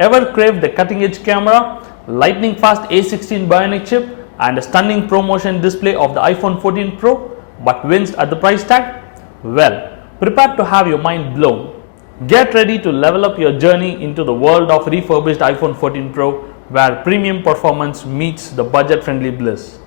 Ever craved the cutting-edge camera, lightning-fast A16 Bionic chip, and a stunning ProMotion display of the iPhone 14 Pro, but winced at the price tag? Well, prepare to have your mind blown. Get ready to level up your journey into the world of refurbished iPhone 14 Pro, where premium performance meets the budget-friendly bliss.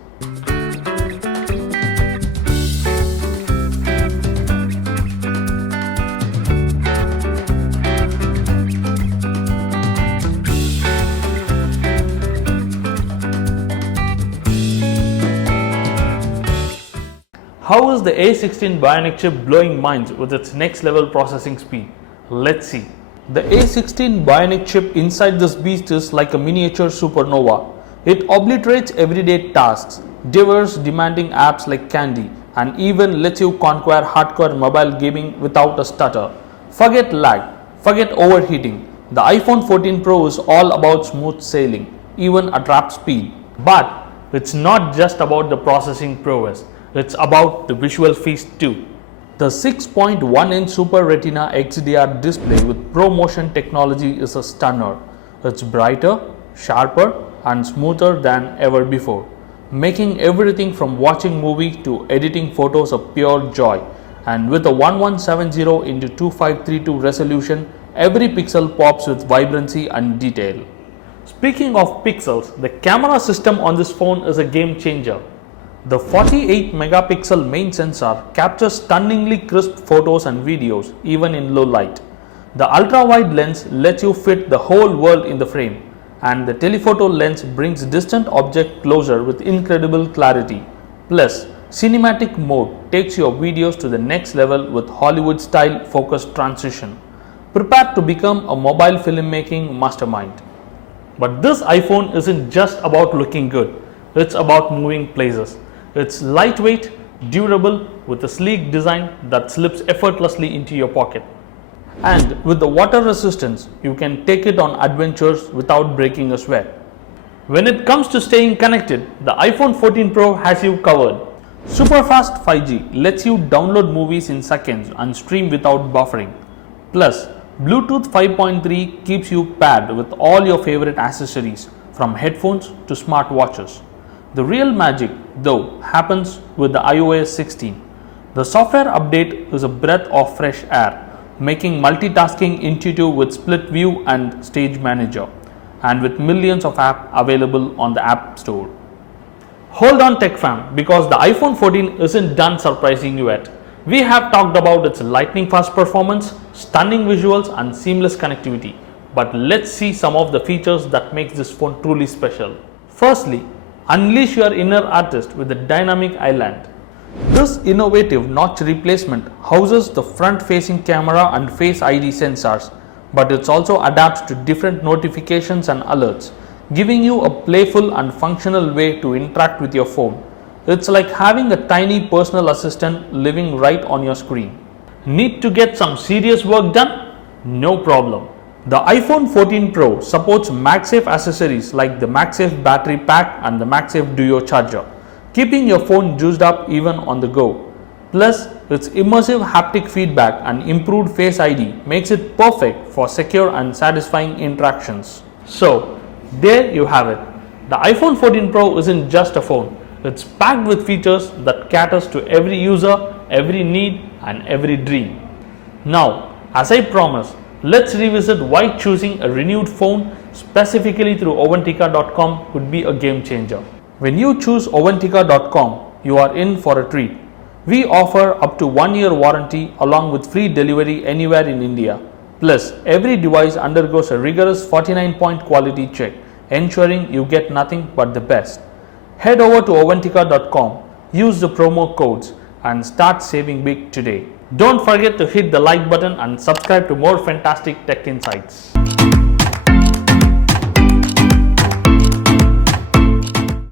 How is the A16 Bionic chip blowing minds with its next level processing speed? Let's see. The A16 Bionic chip inside this beast is like a miniature supernova. It obliterates everyday tasks, devours demanding apps like candy, and even lets you conquer hardcore mobile gaming without a stutter. Forget lag, forget overheating. The iPhone 14 Pro is all about smooth sailing, even at rap speed. But it's not just about the processing prowess. It's about the visual feast too. The 6.1-inch Super Retina XDR display with ProMotion technology is a stunner. It's brighter, sharper, and smoother than ever before, making everything from watching movie to editing photos a pure joy. And with a 1170x2532 resolution, every pixel pops with vibrancy and detail. Speaking of pixels, the camera system on this phone is a game changer. The 48 megapixel main sensor captures stunningly crisp photos and videos even in low light. The ultra-wide lens lets you fit the whole world in the frame, and the telephoto lens brings distant object closer with incredible clarity. Plus, cinematic mode takes your videos to the next level with Hollywood-style focus transition. Prepare to become a mobile filmmaking mastermind. But this iPhone isn't just about looking good, it's about moving places. It's lightweight, durable, with a sleek design that slips effortlessly into your pocket. And with the water resistance, you can take it on adventures without breaking a sweat. When it comes to staying connected, the iPhone 14 Pro has you covered. Super fast 5G lets you download movies in seconds and stream without buffering. Plus, Bluetooth 5.3 keeps you paired with all your favorite accessories, from headphones to smartwatches. The real magic, though, happens with the iOS 16. The software update is a breath of fresh air, making multitasking intuitive with Split View and Stage Manager, and with millions of apps available on the App Store. Hold on, Tech Fam, because the iPhone 14 isn't done surprising you yet. We have talked about its lightning fast performance, stunning visuals, and seamless connectivity. But let's see some of the features that makes this phone truly special. Firstly, unleash your inner artist with the dynamic island. This innovative notch replacement houses the front-facing camera and Face ID sensors, but it also adapts to different notifications and alerts, giving you a playful and functional way to interact with your phone. It's like having a tiny personal assistant living right on your screen. Need to get some serious work done? No problem. The iPhone 14 Pro supports MagSafe accessories like the MagSafe battery pack and the MagSafe Duo charger, keeping your phone juiced up even on the go. Plus, its immersive haptic feedback and improved Face ID makes it perfect for secure and satisfying interactions. So, there you have it. The iPhone 14 Pro isn't just a phone. It's packed with features that caters to every user, every need, and every dream. Now, as I promised, let's revisit why choosing a renewed phone specifically through Ovantica.com could be a game changer. When you choose Ovantica.com, you are in for a treat. We offer up to 1-year warranty along with free delivery anywhere in India. Plus, every device undergoes a rigorous 49-point quality check, ensuring you get nothing but the best. Head over to Ovantica.com, use the promo codes, and start saving big today. Don't forget to hit the like button and subscribe to more fantastic tech insights.